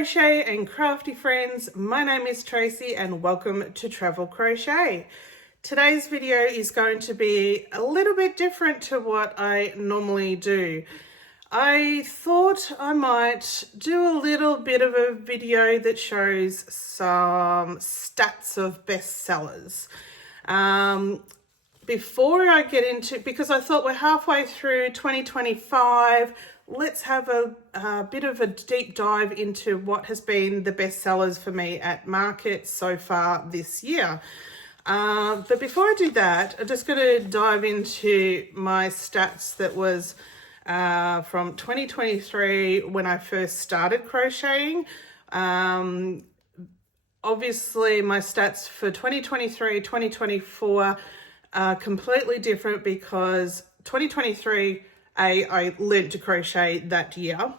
crochet and crafty friends, my name is Tracy and welcome to Travel Crochet. Today's video is going to be a little bit different to what I normally do. I thought I might do a little bit of a video that shows some stats of bestsellers. Before I get into, because I thought we're halfway through 2025, let's have a bit of a deep dive into what has been the bestsellers for me at market so far this year. But before I do that, I'm just going to dive into my stats that was from 2023 when I first started crocheting. Obviously, my stats for 2023, 2024 are completely different because 2023, I learned to crochet that year.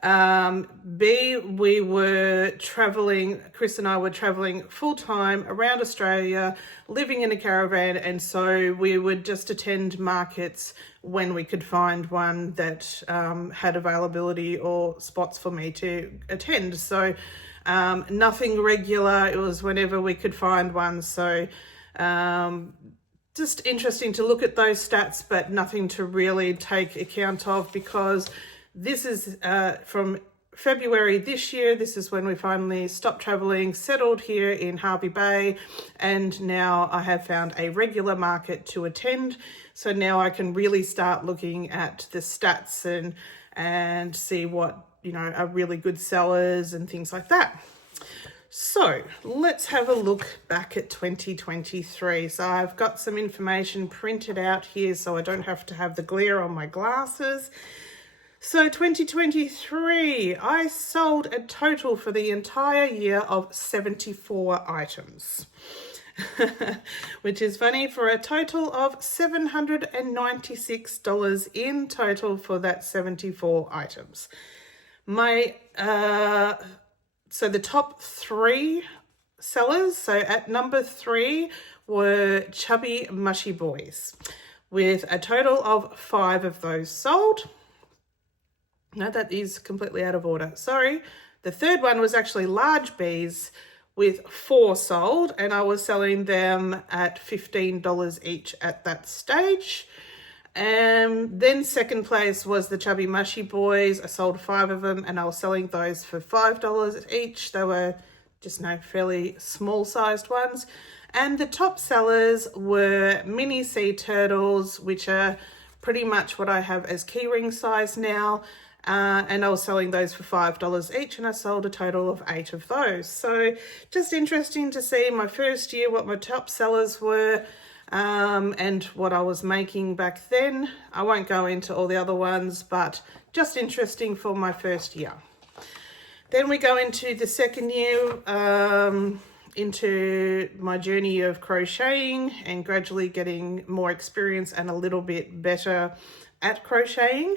B, we were traveling, Chris and I were traveling full time around Australia, living in a caravan, and so we would just attend markets when we could find one that had availability or spots for me to attend. So nothing regular, it was whenever we could find one. So just interesting to look at those stats, but nothing to really take account of because this is from February this year. This is when we finally stopped traveling, settled here in Hervey Bay, and now I have found a regular market to attend. So now I can really start looking at the stats and see what, you know, are really good sellers and things like that. So let's have a look back at 2023. So I've got some information printed out here so I don't have to have the glare on my glasses. So 2023, I sold a total for the entire year of 74 items, which is funny, for a total of $796 in total for that 74 items. So the top three sellers, so at number 3 were Chubby Mushy Boys, with a total of 5 of those sold. No, that is completely out of order. Sorry. The third one was actually Large Bees with 4 sold, and I was selling them at $15 each at that stage. And then second place was the Chubby Mushy Boys. I sold 5 of them and I was selling those for $5 each. They were just fairly small sized ones. And the top sellers were Mini Sea Turtles, which are pretty much what I have as keyring size now. And I was selling those for $5 each, and I sold a total of 8 of those. So just interesting to see my first year what my top sellers were. And what I was making back then. I won't go into all the other ones, but just interesting for my first year. Then we go into the second year, into my journey of crocheting and gradually getting more experience and a little bit better at crocheting.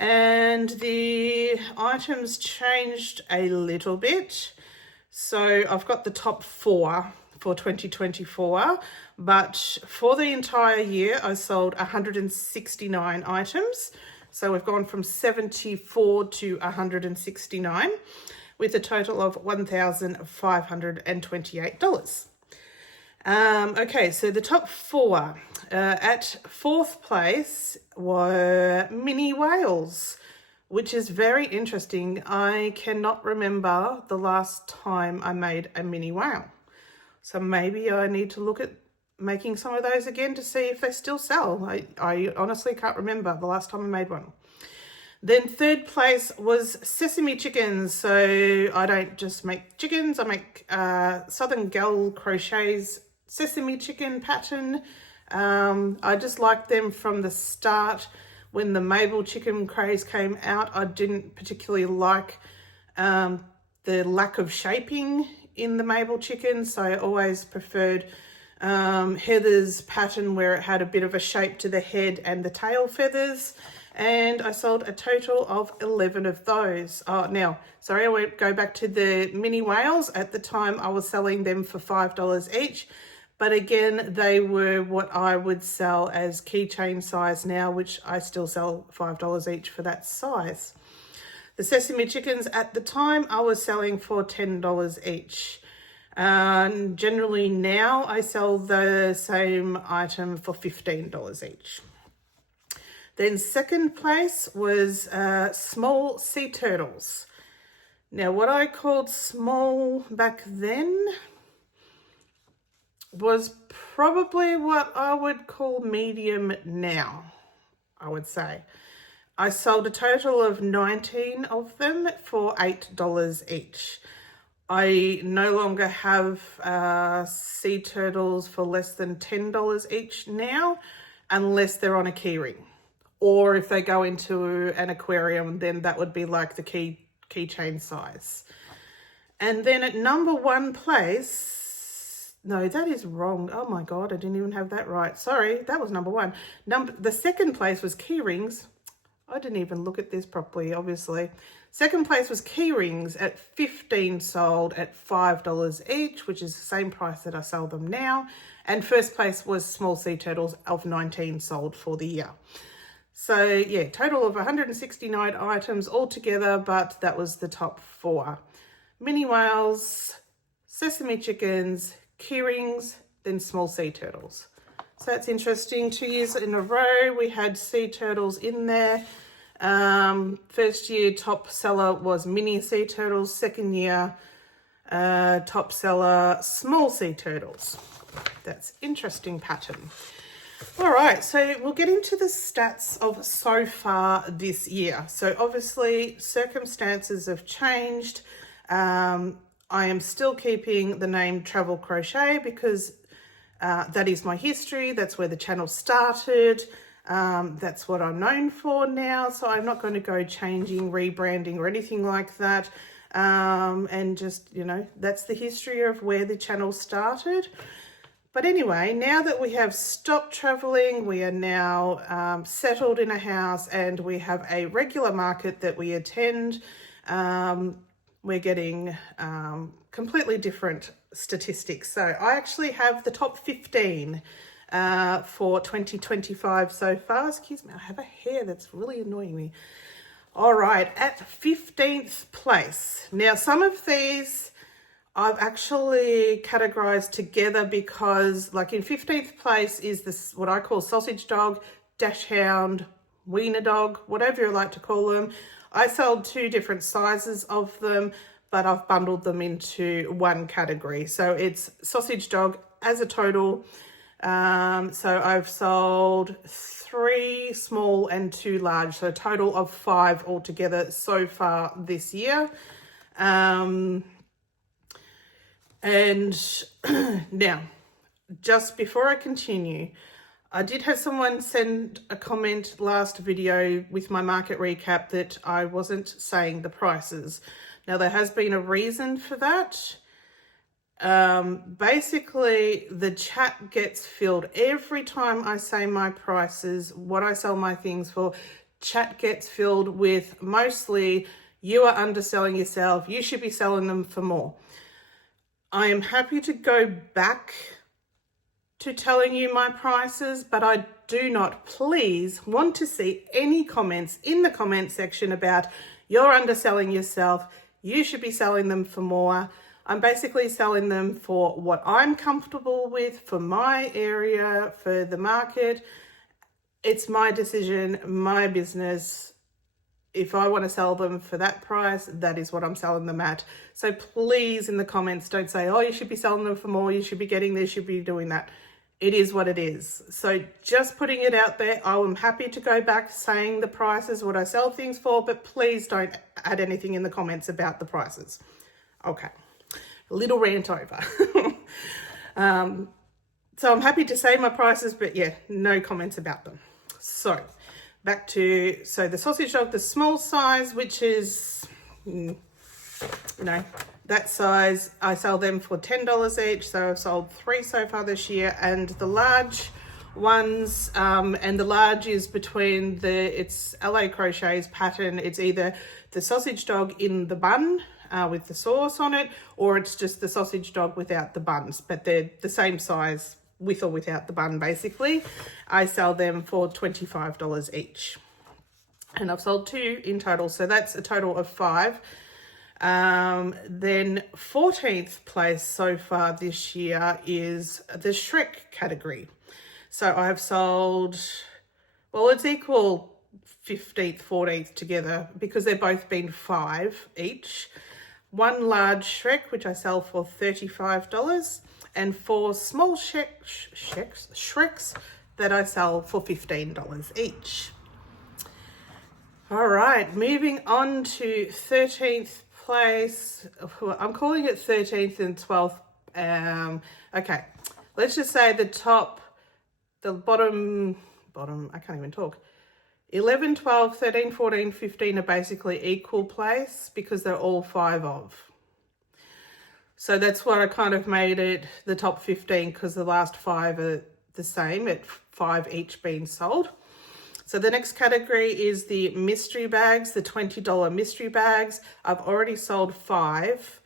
And the items changed a little bit. So I've got the top 4 for 2024, but for the entire year I sold 169 items. So we've gone from 74 to 169 with a total of $1,528. Okay, so the top 4, at 4th place were Mini Whales, which is very interesting. I cannot remember the last time I made a mini whale. So maybe I need to look at making some of those again to see if they still sell. I honestly can't remember the last time I made one. Then third place was Sesame Chickens. So I don't just make chickens, I make Southern Gal Crochet's Sesame Chicken pattern. I just liked them from the start. When the Mabel chicken craze came out, I didn't particularly like the lack of shaping in the Mabel chicken, so I always preferred Heather's pattern where it had a bit of a shape to the head and the tail feathers, and I sold a total of 11 of those. Now, sorry, I won't go back to the Mini Whales. At the time I was selling them for $5 each, but again they were what I would sell as keychain size now, which I still sell $5 each for that size. The sesame chickens at the time I was selling for $10 each. Generally now I sell the same item for $15 each. Then second place was small sea turtles. Now what I called small back then was probably what I would call medium now, I would say. I sold a total of 19 of them for $8 each. I no longer have sea turtles for less than $10 each now, unless they're on a keyring. Or if they go into an aquarium, then that would be like the keychain size. And then at number one place, no, that is wrong. Oh my God, I didn't even have that right. Sorry, that was number one. The second place was key rings. I didn't even look at this properly, obviously. Second place was key rings at 15 sold at $5 each, which is the same price that I sell them now. And first place was small sea turtles of 19 sold for the year. So yeah, total of 169 items altogether, but that was the top four. Mini whales, sesame chickens, key rings, then small sea turtles. So that's interesting. 2 years in a row, we had sea turtles in there. First year top seller was mini sea turtles. Second year, top seller, small sea turtles. That's interesting pattern. All right, so we'll get into the stats of so far this year. So obviously circumstances have changed. I am still keeping the name Travel Crochet because that is my history. That's where the channel started. That's what I'm known for now. So I'm not going to go changing, rebranding or anything like that. And just, you know, that's the history of where the channel started. But anyway, now that we have stopped traveling, we are now settled in a house and we have a regular market that we attend. We're getting completely different statistics. So I actually have the top 15 for 2025 so far. Excuse me, I have a hair that's really annoying me. All right, at 15th place. Now, some of these I've actually categorized together because, like, in 15th place is this, what I call sausage dog, dash hound, wiener dog, whatever you like to call them. I sold 2 different sizes of them, but I've bundled them into one category. So it's sausage dog as a total. So I've sold 3 small and 2 large, so a total of 5 altogether so far this year. And now, just before I continue, I did have someone send a comment last video with my market recap that I wasn't saying the prices. Now, there has been a reason for that. Basically, the chat gets filled every time I say my prices, what I sell my things for. Chat gets filled with mostly, you are underselling yourself, you should be selling them for more. I am happy to go back to telling you my prices, but I do not please want to see any comments in the comment section about you're underselling yourself, you should be selling them for more. I'm basically selling them for what I'm comfortable with, for my area, for the market. It's my decision, my business. If I want to sell them for that price, that is what I'm selling them at. So please, in the comments, don't say, oh, you should be selling them for more, you should be getting this, you should be doing that. It is what it is. So just putting it out there, I am happy to go back saying the prices, what I sell things for, but please don't add anything in the comments about the prices. Okay, a little rant over. So I'm happy to say my prices, but yeah, no comments about them. So back to, so the sausage dog, the small size, which is, you know, that size, I sell them for $10 each. So I've sold 3 so far this year. And the large ones, and the large is between it's LA Crochet's pattern. It's either the sausage dog in the bun with the sauce on it, or it's just the sausage dog without the buns, but they're the same size with or without the bun, basically. I sell them for $25 each. and I've sold 2 in total, so that's a total of 5. Then 14th place so far this year is the Shrek category. So I've sold, well, it's equal 15th, 14th together because they've both been 5 each. 1 large Shrek, which I sell for $35, and 4 small Shreks that I sell for $15 each. All right, moving on to 13th place. I'm calling it 13th and 12th. Okay, let's just say the bottom, I can't even talk. 11, 12, 13, 14, 15 are basically equal place because they're all 5 of. So that's what I kind of made it the top 15 because the last 5 are the same at 5 each being sold. So the next category is the mystery bags, the $20 mystery bags. I've already sold 5.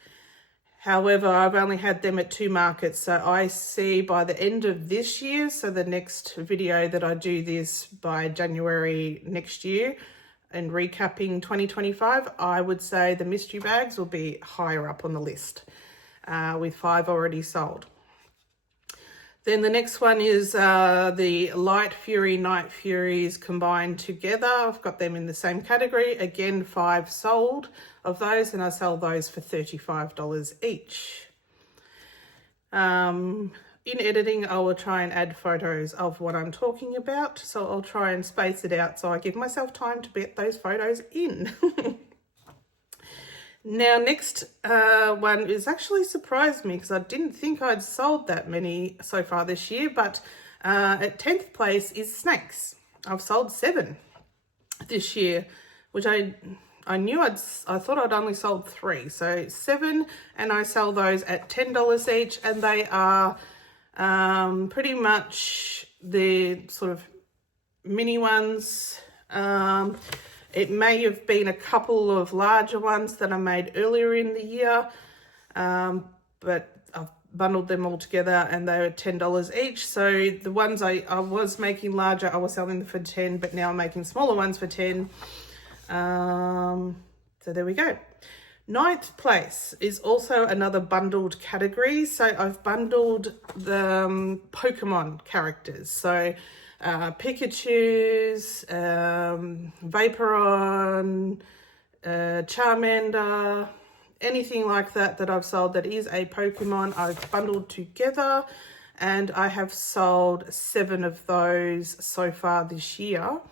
However, I've only had them at 2 markets. So I see by the end of this year, so the next video that I do this by January next year and recapping 2025, I would say the mystery bags will be higher up on the list with 5 already sold. Then the next one is the Light Fury, Night Furies combined together. I've got them in the same category. Again, 5 sold of those, and I sell those for $35 each. In editing, I will try and add photos of what I'm talking about. So I'll try and space it out so I give myself time to get those photos in. Now, next one is actually surprised me because I didn't think I'd sold that many so far this year, but at 10th place is snakes. I've sold 7 this year, which I thought I'd only sold 3. So 7, and I sell those at $10 each, and they are pretty much the sort of mini ones. It may have been a couple of larger ones that I made earlier in the year, but I've bundled them all together and they were $10 each. So the ones I was making larger, I was selling them for 10, but now I'm making smaller ones for 10. So there we go. 9th place is also another bundled category. So I've bundled the Pokemon characters. So Pikachu's, Vaporeon, Charmander, anything like that I've sold that is a Pokemon, I've bundled together, and I have sold 7 of those so far this year.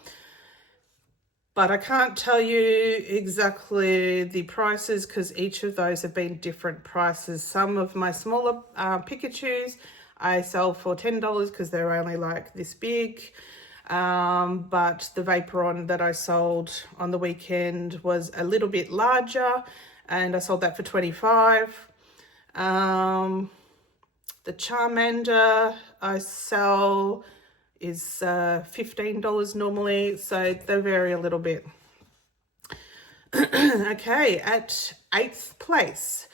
But I can't tell you exactly the prices because each of those have been different prices. Some of my smaller Pikachus I sell for $10 because they're only like this big. But the Vaporeon that I sold on the weekend was a little bit larger and I sold that for $25. The Charmander I sell is $15 normally, so they vary a little bit. Okay, at 8th place,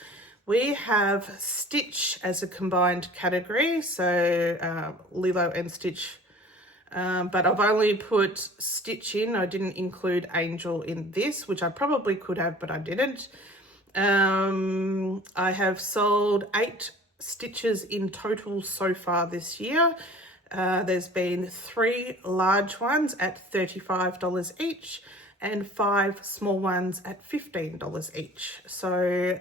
we have Stitch as a combined category, so Lilo and Stitch, but I've only put Stitch in. I didn't include Angel in this, which I probably could have, but I didn't. I have sold 8 Stitches in total so far this year. There's been 3 large ones at $35 each and 5 small ones at $15 each. So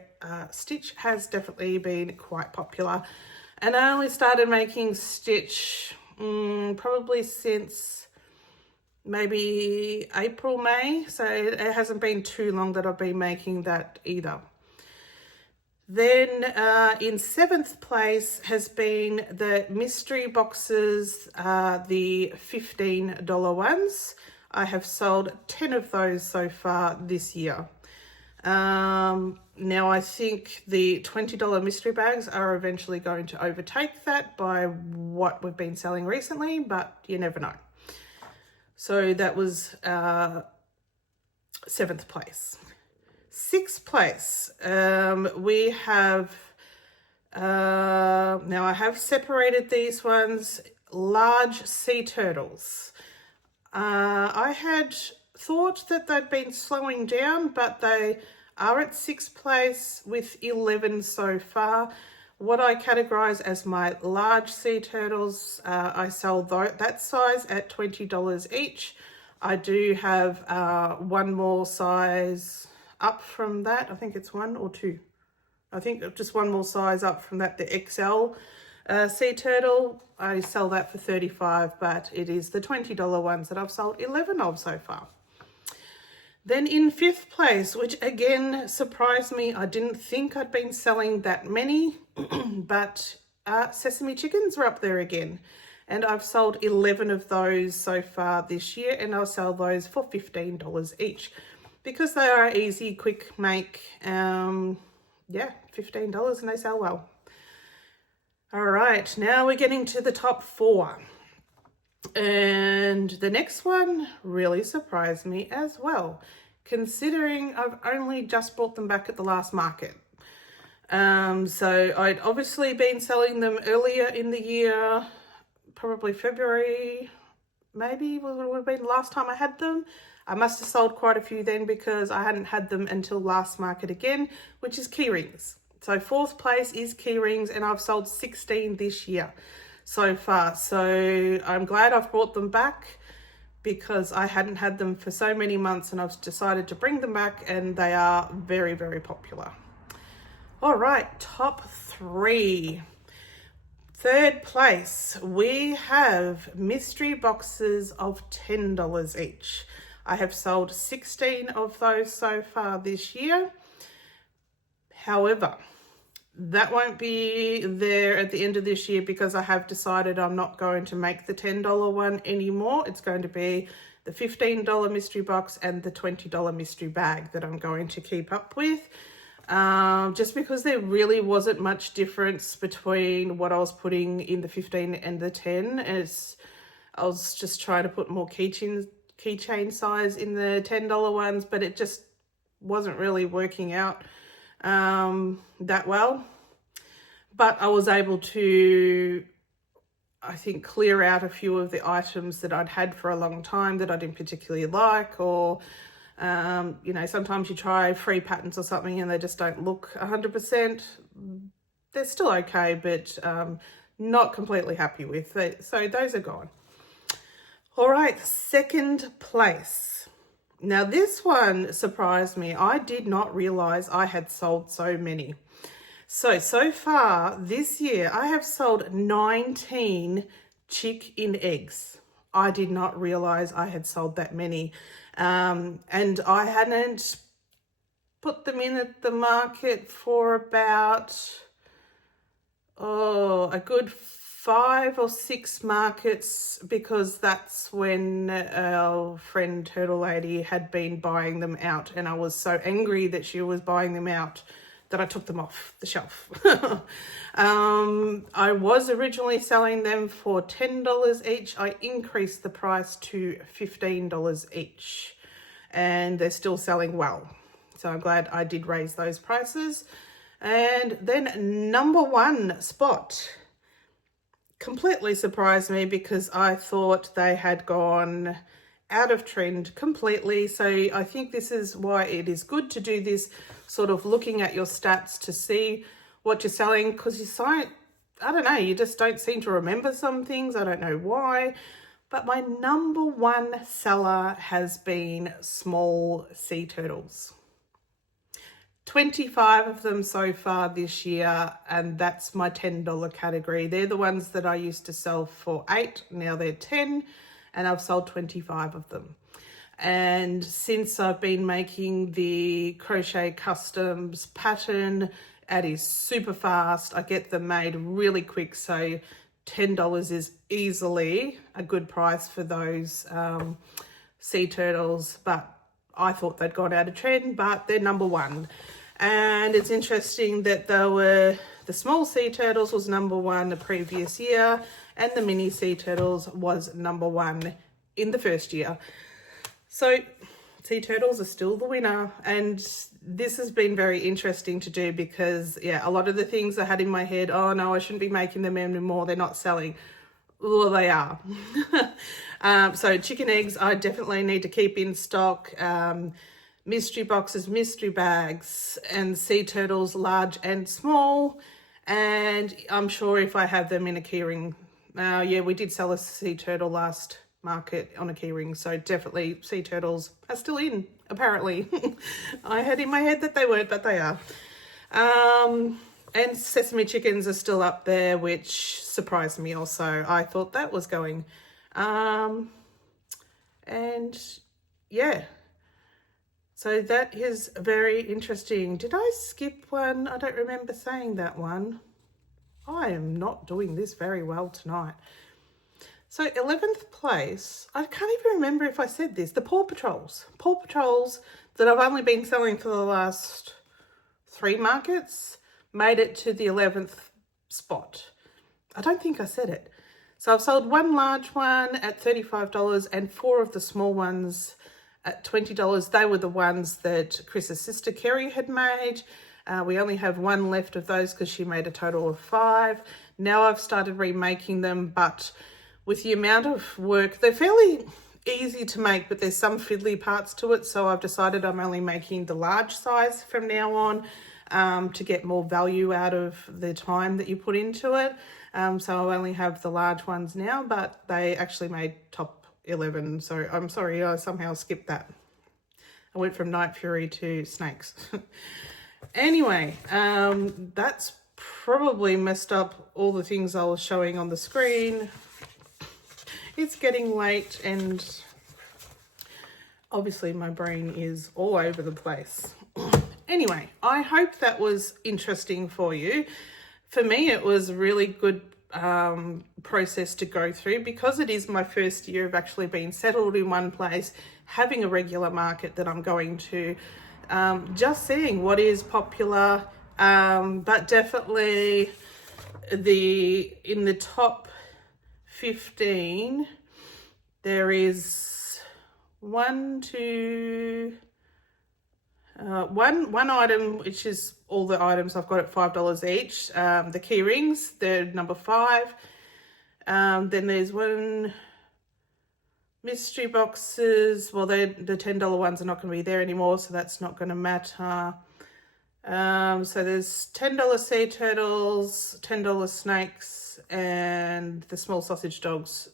Stitch has definitely been quite popular. And I only started making Stitch probably since maybe April, May. So it hasn't been too long that I've been making that either. Then in 7th place has been the mystery boxes, the $15 ones. I have sold 10 of those so far this year. Now I think the $20 mystery bags are eventually going to overtake that by what we've been selling recently, but you never know. So that was 7th place. 6th place, we have, now I have separated these ones, large sea turtles. I had thought that they'd been slowing down, but they are at 6th place with 11 so far. What I categorize as my large sea turtles, I sell that size at $20 each. I do have one more size up from that. I think it's 1 or 2. I think just one more size up from that, the XL sea turtle. I sell that for $35, but it is the $20 ones that I've sold 11 of so far. Then in 5th place, which again surprised me, I didn't think I'd been selling that many, but sesame chickens are up there again. And I've sold 11 of those so far this year, and I'll sell those for $15 each because they are easy, quick make. Yeah, $15 and they sell well. All right, now we're getting to the top 4. And the next one really surprised me as well, considering I've only just brought them back at the last market. So I'd obviously been selling them earlier in the year, probably February, maybe would have been the last time I had them. I must have sold quite a few then because I hadn't had them until last market again, which is key rings. So 4th place is key rings, and I've sold 16 this year so far. So I'm glad I've brought them back because I hadn't had them for so many months, and I've decided to bring them back, and they are very, very popular. All right, top 3. 3rd place, we have mystery boxes of $10 each. I have sold 16 of those so far this year. However, that won't be there at the end of this year because I have decided I'm not going to make the $10 one anymore. It's going to be the $15 mystery box and the $20 mystery bag that I'm going to keep up with. Just because there really wasn't much difference between what I was putting in the 15 and the 10. I was just trying to put more keychain size in the $10 ones, but it just wasn't really working out that well. But I was able to, I think, clear out a few of the items that I'd had for a long time that I didn't particularly like, or you know, sometimes you try free patterns or something and they just don't look 100%. They're still okay, but not completely happy with it. So those are gone. All right, 2nd place. Now this one surprised me. I did not realize I had sold so many. So far this year, I have sold 19 chick in eggs. I did not realize I had sold that many. And I hadn't put them in at the market for about, a good 5 or 6 markets, because that's when our friend Turtle Lady had been buying them out, and I was so angry that she was buying them out that I took them off the shelf. I was originally selling them for $10 each. I increased the price to $15 each, and they're still selling well. So I'm glad I did raise those prices. And then number 1 spot completely surprised me because I thought they had gone out of trend completely. So I think this is why it is good to do this sort of looking at your stats to see what you're selling, because I don't know, you just don't seem to remember some things. I don't know why, but my number 1 seller has been small sea turtles. 25 of them so far this year, and that's my $10 category. They're the ones that I used to sell for $8, now they're $10, and I've sold 25 of them. And since I've been making the crochet customs pattern, it is super fast. I get them made really quick, so $10 is easily a good price for those sea turtles. But I thought they'd gone out of trend, but they're number 1. And it's interesting that the small sea turtles was number 1 the previous year, and the mini sea turtles was number 1 in the first year. So sea turtles are still the winner, and this has been very interesting to do because, yeah, a lot of the things I had in my head, oh no, I shouldn't be making them anymore, they're not selling. Well, they are. So chicken eggs, I definitely need to keep in stock. Mystery boxes, mystery bags, and sea turtles, large and small. And I'm sure if I have them in a keyring, yeah, we did sell a sea turtle last market on a keyring, so definitely sea turtles are still in, apparently. I had in my head that they weren't, but they are. And sesame chickens are still up there, which surprised me also. I thought that was going. And yeah, so that is very interesting. Did I skip one? I don't remember saying that one. I am not doing this very well tonight. So 11th place, I can't even remember if I said this, the Paw Patrols. Paw Patrols that I've only been selling for the last 3 markets made it to the 11th spot. I don't think I said it. So I've sold 1 large one at $35 and 4 of the small ones at $20. They were the ones that Chris's sister Kerry had made. We only have 1 left of those because she made a total of 5. Now I've started remaking them, but with the amount of work, they're fairly easy to make, but there's some fiddly parts to it. So I've decided I'm only making the large size from now on to get more value out of the time that you put into it. So I only have the large ones now, but they actually made top 11. So I'm sorry, I somehow skipped that. I went from Night Fury to snakes. Anyway, that's probably messed up all the things I was showing on the screen. It's getting late and obviously my brain is all over the place. Anyway, I hope that was interesting for you. For me, it was a really good process to go through because it is my first year of actually being settled in one place, having a regular market that I'm going to, just seeing what is popular, but definitely in the top 15 there is one item, which is all the items I've got at $5 each. The key rings, they're number 5. Then there's 1 mystery boxes. Well, the $10 ones are not going to be there anymore, so that's not going to matter. So there's $10 sea turtles, $10 snakes, and the small sausage dogs.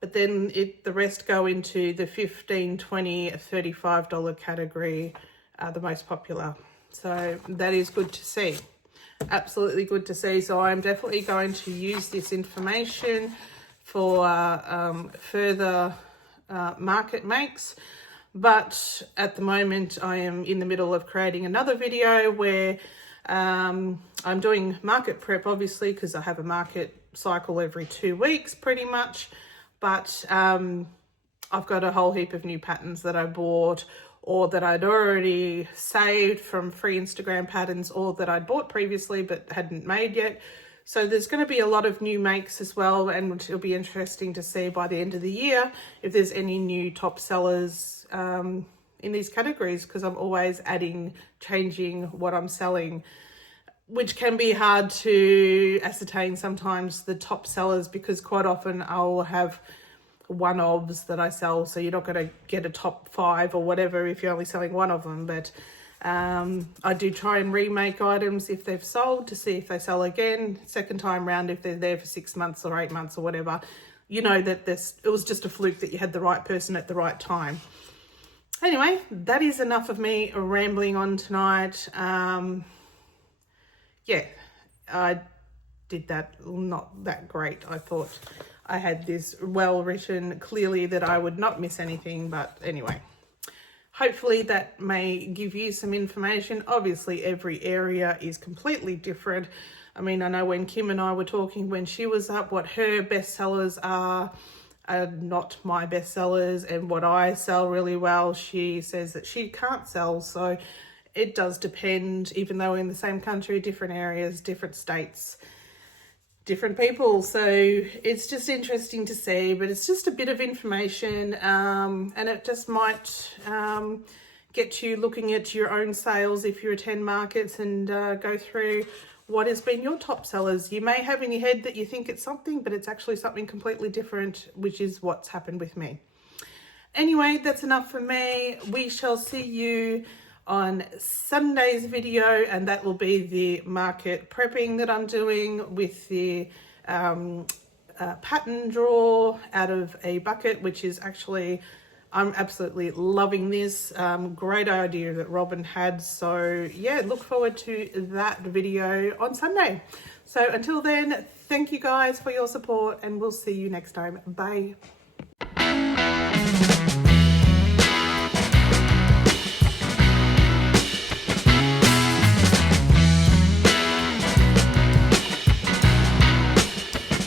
But then the rest go into the $15, $20, $35 category, the most popular. So that is good to see. Absolutely good to see. So I'm definitely going to use this information for further market makes. But at the moment, I am in the middle of creating another video where I'm doing market prep, obviously, because I have a market cycle every 2 weeks pretty much. But I've got a whole heap of new patterns that I bought or that I'd already saved from free Instagram patterns or that I'd bought previously but hadn't made yet. So there's going to be a lot of new makes as well, and it'll be interesting to see by the end of the year if there's any new top sellers in these categories, because I'm always changing what I'm selling, which can be hard to ascertain sometimes, the top sellers, because quite often I'll have one-offs that I sell, so you're not going to get a top 5 or whatever if you're only selling one of them. But I do try and remake items if they've sold to see if they sell again. Second time round, if they're there for 6 months or 8 months or whatever, you know that it was just a fluke that you had the right person at the right time. Anyway, that is enough of me rambling on tonight. Yeah, I did that not that great. I thought I had this well written clearly that I would not miss anything, but anyway, hopefully that may give you some information. Obviously every area is completely different. I mean, I know when Kim and I were talking when she was up, what her bestsellers are not my bestsellers, and what I sell really well, she says that she can't sell. So it does depend, even though in the same country, different areas, different states, different people. So it's just interesting to see, but it's just a bit of information, and it just might get you looking at your own sales if you attend markets and go through what has been your top sellers. You may have in your head that you think it's something, but it's actually something completely different, which is what's happened with me. Anyway, that's enough for me. We shall see you on Sunday's video, and that will be the market prepping that I'm doing with the pattern drawer out of a bucket, which is actually, I'm absolutely loving this. Great idea that Robin had. So yeah, look forward to that video on Sunday. So until then, thank you guys for your support, and we'll see you next time. Bye.